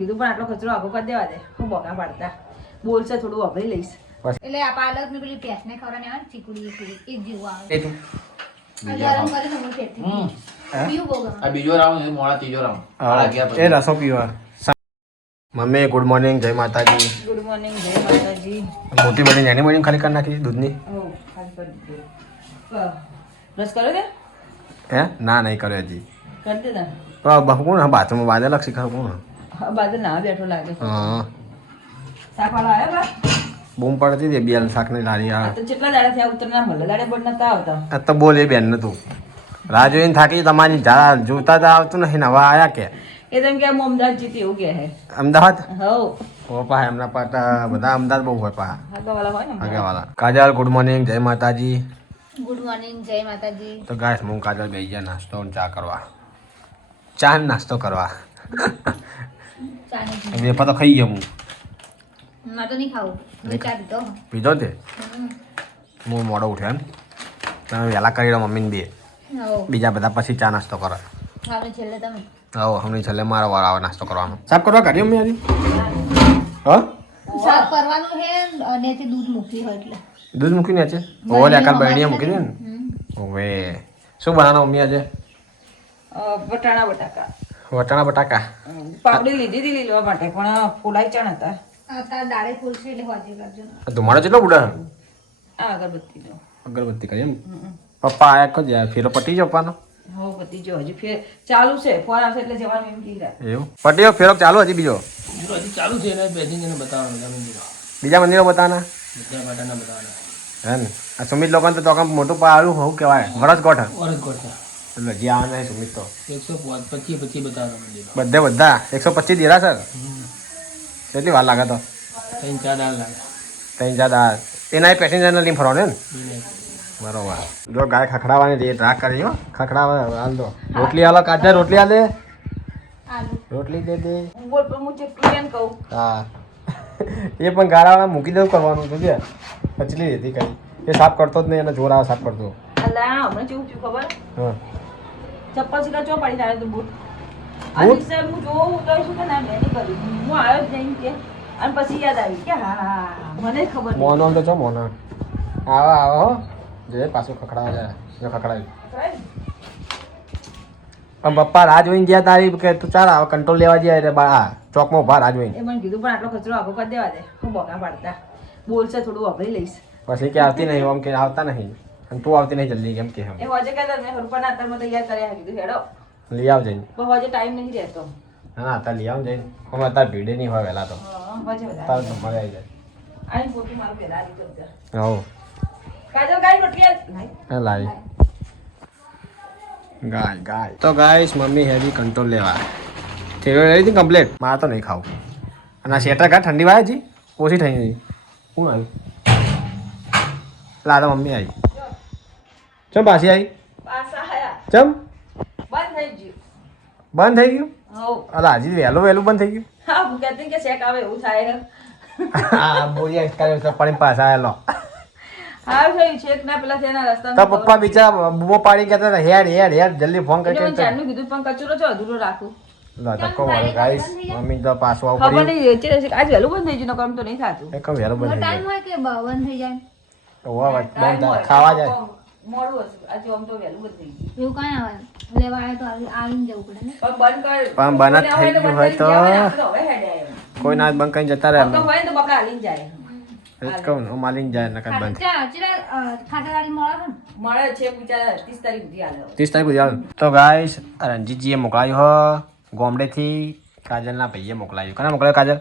કીધું પણ આટલો કચરો આગો કરી દેવા દે. હું બોકા પાડતા બોલશે થોડું વાપરી લઈશ. એટલે આ પાલક ને પેલી ભેંસ ને ખવડાવવાની આવે ને ચીકુડી એક જેવું આવે. એ તું ગરમ કરીને હું ફેરતી પીવું બહુ ગમે. આ બીજો રાઉન્ડ છે, મોડા ત્રીજો રાઉન્ડ. એ રસો પીવા. મમ્મી ગુડ મોર્નિંગ, જય માતાજી. ગુડ મોર્નિંગ, જય માતાજી. મોટી બની નાની બની ખાલી કરી નાખી દૂધની. હો ખાલી કરી દીધું. બ્રશ કર્યો કે? હે ના નહીં કર્યો હજી. કરી દે ને. કોણ બાથરૂમ બાંધેલા શીખર કોણ? બાજુ ના બેઠો લાગે. હા શાકવાળો આવ્યો બા? બૂમ પડતી હતી બેલ શાક ની લારી આ તો કેટલા દાડા થયા ઉતરના ભલે દાડે પણ નતા આવતા. આ તો બોલ એ બેન નતું રાહ જોઈને થાકી તમારી જા જોતા તો આવતું નહીં ને હવે આયા કે એ તેમ કે અમદાવાદ જીતી એવું કે હે. અમદાવાદ હો ઓ પા એમના પાટા બધા અમદાવાદ બહુ હોય પા આગળવાળા હોય ને. આગેવાળા. કાજલ ગુડ મોર્નિંગ, જય માતાજી. ગુડ મોર્નિંગ, જય માતાજી. તો ગાઈસ હું કાજલ બેસી ગયા નાસ્તો અને ચા કરવા. ચા ને નાસ્તો કરવા. ચાને વેફા તો ખાઈ ગયો હું. માં તો નહીં ખાવું. મેં ચા પીધો. પીધો તે હું મોડો ઉઠ્યો એમ તમે વહેલા કરી દો મમ્મીને બે હો બીજા બધા પછી ચા નાસ્તો કરો. હવે છેલ્લે તમે હો હમણાં છેલ્લે મારો વાર આવે નાસ્તો કરવાનો. સાફ કરવા કાઢ્યો મેં આજે હા સાફ કરવાનું છે અને તે દૂધ મૂકી હોય એટલે દૂધ મૂકીને છે ઓલે આકાર બરણીયા મૂકી દે ને હવે શું બનાવવાનું મમ્મી આજે? વટાણા બટાકા. વટાણા બટાકા. પાપડી લીધી હતી લીલવા માટે પણ ફૂલાઈ ચણ હતા. તાર દાડે ફૂલશે એટલે હોજી કરજો. ધુમાડો કેટલો બુડા આ અગરબત્તીનો. અગરબત્તી કરી એમ પપ્પા આયા કજ ફેરો પટી જવાનો હો પતી જો હજી ફેર ચાલુ છે. ફોન આવશે એટલે જવાનું એમ કીધા. એવું પટ્યો ફેરો ચાલુ હજી બીજો હજી ચાલુ છે એને બેસીને બતાવવાનું બીજા મંદિરો બતાવવાના બધા પાટાના બતાવવાના હે ને આ સુમિત લોકોને તો તોકમ મોટું પાડું હું કહેવાય વરસ ગોઠ ઓરજ કોટા એટલે હજી આવવાના નહીં સુમિત તો 125 બતાવવાના મંદિરો બધા 125 દેરા સર કેટલી વાર લાગે તો 3-4 દાળ લાગે 3-4 દાળ એના પેસેન્જરને લઈને ફરવાનું ને એને બરોબર. જો ગાય ખખડાવાની રેટ રાખ કરી હો ખખડાવા હાલ દો રોટલી હાલો કાચા રોટલી હાલ દે આલુ રોટલી દે દે બોલ પણ હું ચેટલું એમ કહું. હા એ પણ ગાળાવાળા મૂકી દેવું કરવાનું છે કચલી હતી કઈ એ સાફ કરતો જ નહીં અને જોર આવે સાફ કરતો. અલા હમણાં કેવું થયું ખબર? હા ચપ્પલ સીધા ચો પાડી નાખ્યો તું બૂટ. અને સર હું જોઉં તો શું કે ના મેં નહીં કર્યું. હું આવ્યો જ નહીં કે અને પછી યાદ આવી કે હા મને ખબર નહીં. મોનો તો છો મોનો આવો આવો હો જે પાછું ખખડાવા જાય જો ખખડાવી પણ પપ્પા રાહ જોઈને ગયા તારી કે તું ચાલ આવે કંટ્રોલ લેવા જાય એટલે બા ચોકમાં ઉભા રાહ જોઈને એ મને કીધું પણ આટલો કચરો આગો કરી દેવા દે. હું બોકા પાડતા બોલશે થોડું વાપરી લઈશ. પછી કે આવતી નહીં આમ કે આવતા નહીં અને તું આવતી નહીં જલ્દી કેમ કે એ હોજે કહેતા મેં હરપાના અત્યારમાં તૈયાર કર્યા કીધું હેડો લઈ આવ જઈને પણ હોજે ટાઈમ નહીં રહેતો. હા અત્યારે લઈ આવ જઈને અમે અત્યારે ભીડે નહીં હોય વહેલા તો હોજે બધા તાર મજા આવી જાય આની ફોટો મારું પહેલા આવી જશે. હો કાજલ ગાય રોટલી લાઈ. હા લાવી ગાય ગાય તો ગાઈસ મમ્મી હેવી કંટ્રોલ લેવા થેરો લઈ હતી કમ્પ્લીટ મારે તો નહીં ખાવું અને આ શેટર કા ઠંડી વાય જી ઓછી થઈ ગઈ કોણ આવ્યું લાદા મમ્મી આવી ચમ પાછી આવી પાછા આયા ચમ બંધ થઈ ગયું. બંધ થઈ ગયું હો અલા હજી વહેલું વહેલું બંધ થઈ ગયું હા હું કહેતી કે શેક આવે એવું થાય. હા બોલિયા કરે પડી પાછા આવેલો હારું થયું છેક ના પેલા તેના તો રસ્તામાં પપ્પા બિચારા બૂમો પાડી કહેતા હતા હેડ હેડ હેડ જલ્દી ફોન એટલે મેં કરી ચારનું કીધું પણ કચરો છો અધૂરો રાખું. ધક્કો મારો ગાઈસ મમ્મી તો પાછું આવું ખબર પડ્યું નહીં છે આજ વહેલું બંધ થઈ ગયું નકર આમ તો નહીં થતું. એકમ વહેલું બંધ થઈ ટાઈમ ગયું હોય કે બંધ થઈ જાય ઓવા વાત ટાઈમ બંધ હોય. ખાવા જાય મોડું હશે આજે આમ તો વહેલું બંધ થઈ ગયું. એવું કાંઈ આવે લેવા આવે તો આવીને જવું પડે ને પણ બંધ કર પણ બંધ થઈ ગયું હોય તો હવે હેડે આવ્યો. કોઈ ના બંધ કરીને જતા રહે તો હોય ને તો બકા હાલીને જાય. એ જ કહું ને હું માલીને જાય નકર બંધ ખાટાવાળી મળે છે ને મળે છે બિચારા 30 તારીખ સુધી હાલે. 30 તારીખ સુધી આવે તો ગાઈસ રણજીતજીએ મોકલાયું હો ગોમડેથી કાજલના ભાઈએ મોકલાયું કોને મોકલાયું કાજલ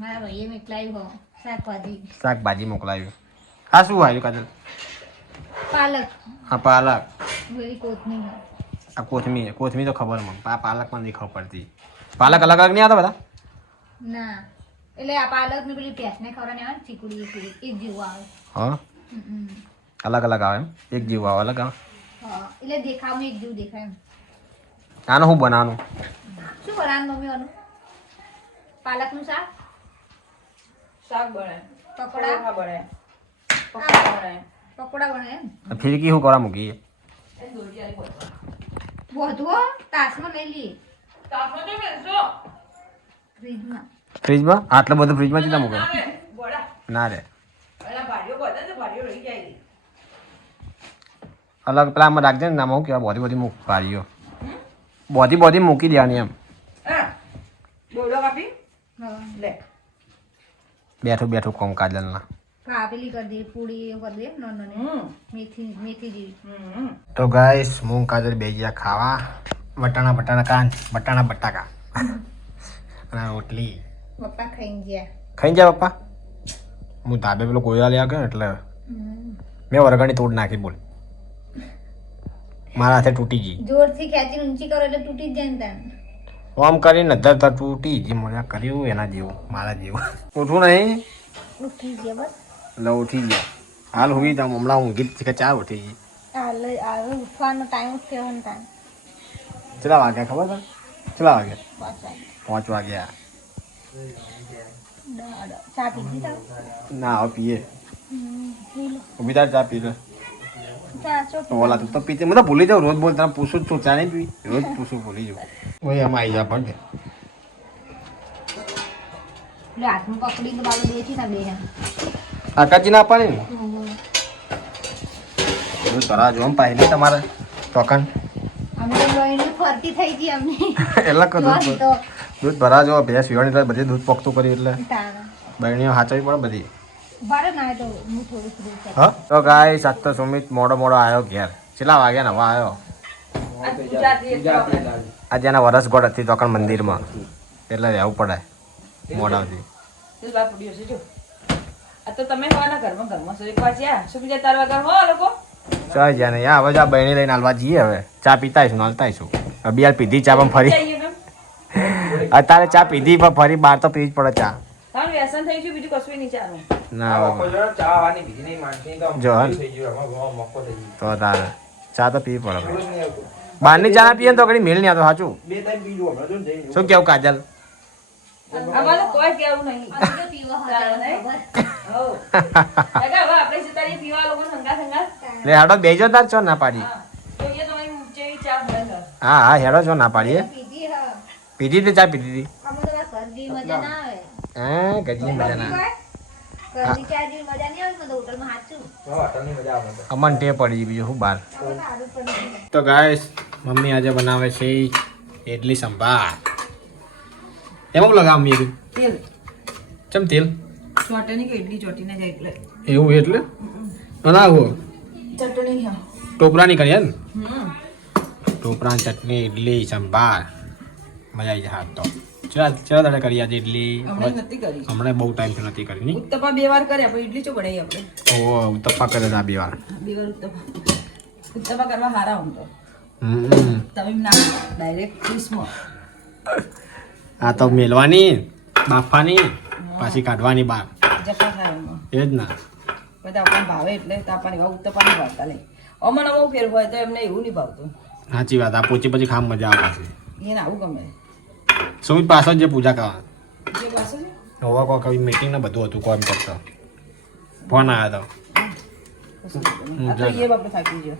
મારા ભાઈએ મેકલાયું હો શાકભાજી શાકભાજી મોકલાયું આ શું આવ્યું કાજલ પાલક હા પાલક બધી કોથમીર આ કોથમીર તો ખબર મને પાલકમાં નહીં ખબર પડતી પાલક અલગ અલગ નહીં આવતા બધા ના એટલે આ પાલક ને પેલી ભેંસ ને ખવડાવવાની આવે ને ચીકુડી એક જેવું આવે હા અલગ અલગ આવે એમ એક જેવું આવે અલગ આવે હા એટલે દેખાવમાં એક જેવું દેખાય એમ આનું શું બનાવવાનું શું બનાવવાનું મમ્મી આનું પાલકનું શાક શાક બને પકોડા બને પકોડા બને પકોડા બને એમ ફિરકી શું કરવા મૂકી એ દોરી આલી બોલવા. વધુ તાસમાં લઈ લઈએ તાપમાં તો બેસો ફ્રીજમાં ફ્રીજમાં આટલું બધું ફ્રીજમાં કેટલા મૂકો બોડા ના રે પેલા ભાડીઓ બધા તો ભાડીઓ રહી જાય અલગ પેલા આમાં રાખજે ને નામાં હું કહેવાય બધી મૂક પાડીઓ બધી મૂકી દેવાની એમ હા દોડો કાપી હા લે બેઠું કોમ કાજલના કાપેલી કરી દે પૂરી એ કરી દે નાની મેથી જેવી તો ગાઈસ હું કાજલ બે ગયા ખાવા બટાકા અને રોટલી પપ્પા ખાઈને ગયા ખાઈ જાય પપ્પા હું ધાબે પેલો કોયલા લેવા ગયો ને એટલે મેં વરગાડી તોડ નાખી બોલ મારા હાથે તૂટી ગઈ જોરથી ખેંચીને ઊંચી કરો એટલે તૂટી જ જાય ને તાન આમ કરીને ધરતા તૂટી ગઈ મને કર્યું એના જેવું મારા જેવું ઉઠવું નહીં ઉઠી ગયા બસ એટલે ઉઠી ગયા હાલ હુઈ જાઉં હમણાં ઊંઘી જ કે ચા ઉઠી ગઈ હાલ ઉઠવાનો ટાઈમ થયો ને તાન કેટલા વાગ્યા ખબર છે કેટલા વાગ્યા 5 વાગે 5 વાગ્યા ચા પીધી તાવ ના હવે પીએ પી લો ઊભી તાર ચા પી લે ચા ચો તો ઓલા તું તો પીતે મને ભૂલી જાઉં રોજ બોલ તને પૂછું જ છું ચા નહીં પી રોજ પૂછું ભૂલી જાઉં ઓય એમાં આવી જા પડે એટલે હાથમાં પકડીને બાબા બેસી ના બે આકાજી ના પાડે ને રોજ તરા જો પાઈ નહીં તમારે ટોકન અમે તો ગઈને ફરતી થઈ ગઈ અમને એટલે કે જોવા તો દૂધ ભરા જો ભેંસ વિવાણી એટલે બધી દૂધ પોખતું કર્યું એટલે તાણ બહેણીઓ હાચવી પડે બધી બારે ના તો હું થોડું ફ્રી થઈ હા તો ગાય સાત તો સુમિત મોડો આવ્યો ઘેર કેટલા વાગ્યા ને હવે આવ્યો આ ગુજરાતી એટલે આજે એના વરસગોળ હતી તોકણ મંદિરમાં એટલે રહેવું પડે મોડાથી તે બાપ પડ્યો છે જો આ તો તમે હોવાના ઘરમાં સરી પાછ્યા શું બીજા તાર વગર હો લોકો ચાલ જ્યાં નહીં હવે જો આ બહેણી લઈને હાલવા જઈએ હવે ચા પીતા આવીશું હાલતા આવીશું અભી યાર પીધી ચા પણ ફરી જઈએ કેમ અત્યારે ચા પીધી પણ ફરી બહાર તો પીવી જ પડે ચા તારું વ્યસન થઈ ગયું બીજું કશું નહીં ચાનું ના જો હન. તો તારે ચા તો પીવી પડે ભાઈ. બહારની ચા ના પીએ ને તો કદી મેળ નહીં આવતો સાચું શું કેવું કાજલ અમારે તો કોઈ કેવું નહીં અમે પીવા હતા ખબર હો કાકા હવે આપણે સિતારી પીવા લોકો સંગા લે હાડો બેજો તાર છો ના પાડી હા જોઈએ તમારી જેવી ચા મળે હા હેડો છો ના પાડીએ પીધી હા પીધી હતી ચા પીધી હતી અમે તો બસ ઘરની મજા ના આવે હા ગજી મજા ના ઘરની ચા જેવી મજા નહીં આવે ને તો હોટલમાં હાચું અમન ટે પડી બીજું શું બહાર અમે તો આદત પડી ગઈ. તો ગાઈસ મમ્મી આજે બનાવે છે ઇડલી સંભાર એમાં લગાવ મમ્મી તેલ ચમ તેલ ચોટણી કે ઇડલી ચોટીને જાય એટલે એવું એટલે બનાવો ચટણી હા ટોપરાની કરીએ ને ટોપરા ચટણી ઇડલી સંભાર મજા આવી જાય હાથ તો ચલા દાડે કરી આજે ઇડલી હમણાં નથી કરી હમણાં બહુ ટાઈમથી નથી કરી ની ઉત્તપા 2 વાર કર્યા પણ ઇડલી ચો બનાવી આપણે ઓ ઉત્તપ્પા કરે ના બે વાર 2 વાર ઉત્તપા કરવા હારા હું તો હમ. તમે ના ડાયરેક્ટ ક્રિસ્મસ આ તો મેલવાની બાફવાની પાછી કાઢવાની બહાર જપા થાય એમાં એ જ ના બધા આપણને ભાવે એટલે તો આપણને એવા ઉત્તપા નહીં ભાવતા નહીં અમને અમુક ફેર હોય તો એમને એવું નહીં ભાવતું સાચી વાત આ પોચી પછી ખામ મજા આવે છે એને આવું ગમે સુમિત પાછો જ જે પૂજા કરવા જે પાસે છે હોવા કોઈ કઈ મીટિંગ ને બધું હતું કોઈ કરતો ફોન આવ્યો આ તો એ બાપડે થાકી ગયો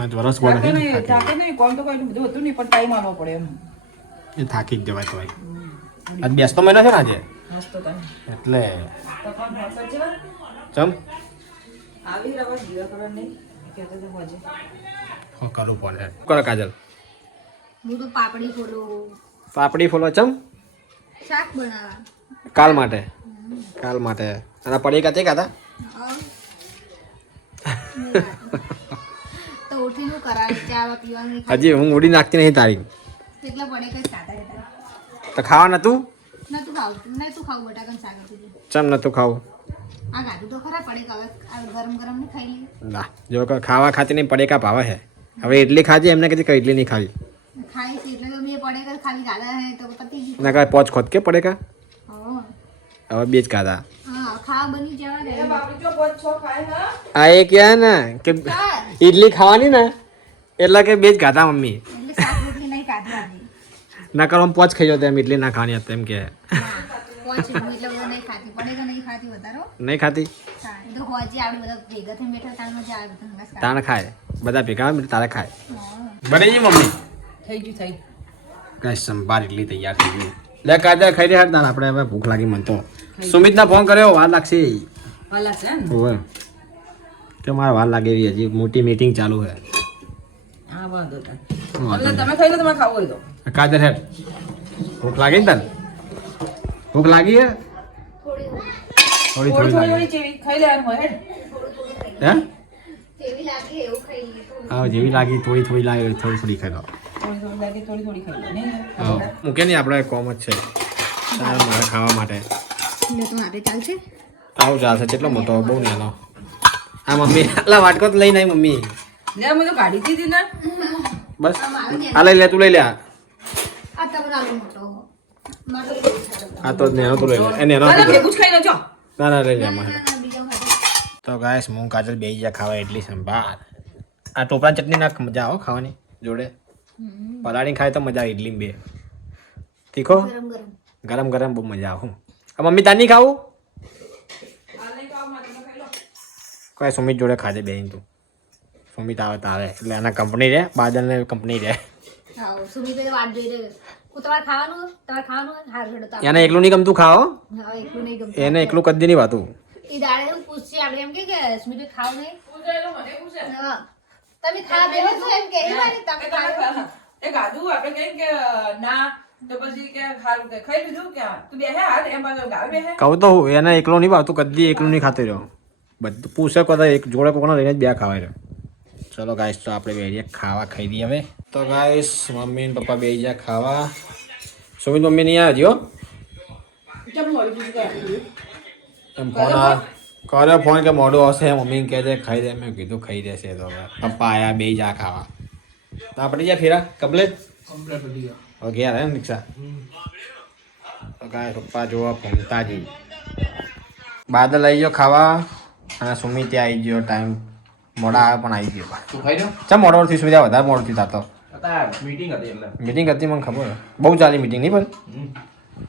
હતો વરસ ગોળ થાકે નથી નહીં ને, થાકે નહીં કોમ તો કોઈ બધું હતું નહીં પણ ટાઈમ આવવો પડે એમ એ થાકી જ જવાય તો આજ બેસતો મહિનો છે ને આજે મસ્ત તમે એટલે તો કોણ ભાવ છે ચમ આવી રવા જીવા કરવા નહીં કહેતો તો હોજે હું કરું ફોન હેડ કરો કાજલ હું તો પાપડી ફોડું પાપડી ફોલો ચમ શાક બનાવવા કાલ માટે અને પડી કાતે કાતા તો ઉઠીને હું કરાવી ચા પીવાની હજી હું ઉડી નાખતી નહીં તારી કેટલા પડે કઈ ખાતા હતા તો ખાવા નતું ના તું ખાવું નહીં તું ખાવું બટાકાનું શાક હતું ચમ નતું ખાવું આ ગાધું તો ખરા પડે હવે આ ગરમ ગરમ ને ખાઈ લઈએ ના જો કે ખાવા ખાતી નહીં પડેકા ભાવે હે હવે ઇડલી ખાજે એમને કીધી કે ઇડલી નહીં ખાવી ખાઈ છે એટલે તો મેં પડે ખાલી ગાધા હે તો પતી ગયું ના કાંઈ પોચ ખોદ કે પડેકા હા હવે બે જ ખાધા હા ખાવા બની જવા દે બાપડી જો બોજ છો ખાય હા આ એ કહે ને કે ઇડલી ખાવાની ને એટલે કે બે જ ખાધા મમ્મી એટલે શાક રોટલી નહીં ખાધી આજે ના કરો પોચ ખાઈ જતો એમ ઇડલી ના ખાવાની હતી એમ કે પોચ એટલે બધા નહીં ખાતી પડે કે નહીં ખાતી વધારો નહીં ખાતી હા એ તો હોજી આપણે બધા ભેગા થઈને બેઠા તાણ મજા આવે બધા હંગાસ તાણે ખાય બધા ભેગા હોય ને તારે ખાય હા બને જી મમ્મી થઈ ગયું થઈ કાંઈ સંભાર ઇડલી તૈયાર થઈ ગયું લે કાજલ ખાઈ દે હાથ ના આપણે હવે ભૂખ લાગી મને તો સુમિતના ફોન કર્યો વાર લાગશે વાલા છે ને ઓવે કે મારે વાર લાગે એવી હજી મોટી મીટિંગ ચાલુ છે હા વાંધો નહીં એટલે તમે ખાઈ લો તમારે ખાવું હોય તો કાજલ હેડ ભૂખ લાગી ને તને ભૂખ લાગી હે થોડી થોડી થોડી થોડી થોડી લાગી થોડી ચેવી ખાઈ લેવાનું હોય હેડ હે જેવી લાગે એવું ખાઈ લઈએ થોડું. હા જેવી લાગી થોડી થોડી લાગી થોડી થોડી ખાઈ લો થોડી થોડી લાગે થોડી થોડી ખાઈ લો નહીં હા મૂકે નહીં આપણે કોમ જ છે તારે મારે ખાવા માટે એટલે તો મારે ચાલશે આવું ચાલશે કેટલો મોટો બહુ નાનો આ મમ્મી આટલા વાટકો તો લઈને આવી મમ્મી લે અમે તો કાઢી દીધી ને બસ આ લઈ લે તું લઈ લે આ આ તમારો આલો મોટો મારો તો આ તો નેનો તું લઈ લે એ નેનો અરે ભેગું જ ખાઈ લો છો ના ના લઈ લે અમારે બીજો માટે તો ગાઈસ હું કાજલ બેસી જા ખાવા એટલી સંભાળ આ ટોપરા ચટણી ના મજા આવો ખાવાની જોડે પલાળી ખાય તો મજા આવે ઇડલી બે તીખો ગરમ ગરમ ગરમ ગરમ બહુ મજા આવે આ મમ્મી તાર નહીં ખાવું કોઈ સુમિત જોડે ખાજે બેન તું સુમિત આવે તો આવે એટલે આના કંપની રહે બાદલને કંપની રહે હા સુમિત વાટ જોઈ રહ્યો હું તમારે ખાવાનું હાર હેડો તો એને એકલું નહીં ગમતું ખાઓ હા એટલું નહીં ગમતું એને એકલું કદી નહીં વાતું એ દાડે હું પૂછશે આપણે એમ કે સુમિત ખાવ નહીં હા તમે ખા દેવો છો એમ કે તમે ખાઓ એ ગાધું આપણે કહીએ કે ના તો પછી કે ખારું કે ખાઈ લીધું કે તું બે હાલ એમ બાજુ ગાવ બે કહું તો હું એને એકલું નહીં ભાવતું કદી એકલું નહીં ખાતો રહ્યો બધું પૂછે કોઈ એક જોડે કોઈને લઈને જ બે ખાવા રહ્યો ચલો ગાઈસ તો આપણે બે ખાવા ખાઈ દઈએ હવે તો ગાઈસ મમ્મી ને પપ્પા બે જા ખાવા સુમિત મમ્મી નહીં આવે હો ચમ મોડી પૂછી ગયા એમ ફોન કર્યો ફોન કે મોડું આવશે મમ્મી કહે છે ખાઈ દે મેં કીધું ખાઈ દેશે તો હવે પપ્પા આયા બે જા ખાવા તો આપણે જ્યાં ફેરા કમ્પ્લેટ કમ્પ્લેટ પતી ગયો હવે ગયા એમ રિક્ષા તો ગાય પપ્પા જોવા ભમતાજી બાદલ આવી ગયો ખાવા અને સુમિત ત્યાં આવી ગયો ટાઈમ મોડા આવે પણ આવી ગયો તું ખાઈ લો ચા મોડોથી સુવિધા વધારે મોડથી થતો અત્યારે મીટિંગ હતી એટલે મીટિંગ હતી મને ખબર બહુ ચાલી મીટિંગ નહીં પણ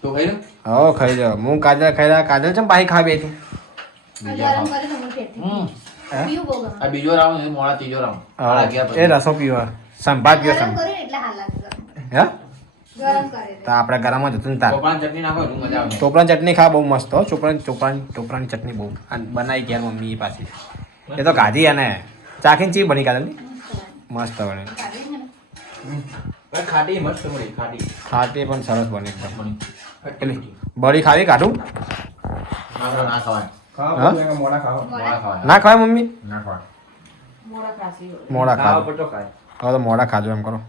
તું ખાઈ લો હો ખાઈ જાઓ હું કાજલ ખાઈ રહ્યા કાજલ ચમ પાછી ખાવી તું ગરમ કરી તમે પેટથી પીવું બહુ ગમે આ બીજો રાઉન્ડ એ મોડા ત્રીજો રાઉન્ડ એ રસો પીવા સંભાત પીવા ગરમ સંભાત કરે ને એટલે હાલ લાગે ગરમ હે ગરમ કરે તો આપણે ગરમ જ હતું ને તાર કોપરાની ચટણી નાખો એટલું મજા આવે ટોપરાની ચટણી ખા બહુ મસ્ત હો ટોપરાની ચટણી બહુ અને બનાવી ગયા મમ્મી પાછી એ તો ગાધી અને ચાખીને ચી બની કાઢેલી મસ્ત બની ખાટી મસ્ત મળી ખાટી ખાટી પણ સરસ બની એકદમ બની પેલી બળી ખાવી કાઢું આપણે ના ખવાય હા મોડા ખવાય ના ખાય મમ્મી ના ખવાય મોડા ખાસી મોડા ખાજો ખાવા પડતો ખાય હવે તો મોડા ખાજો એમ કરો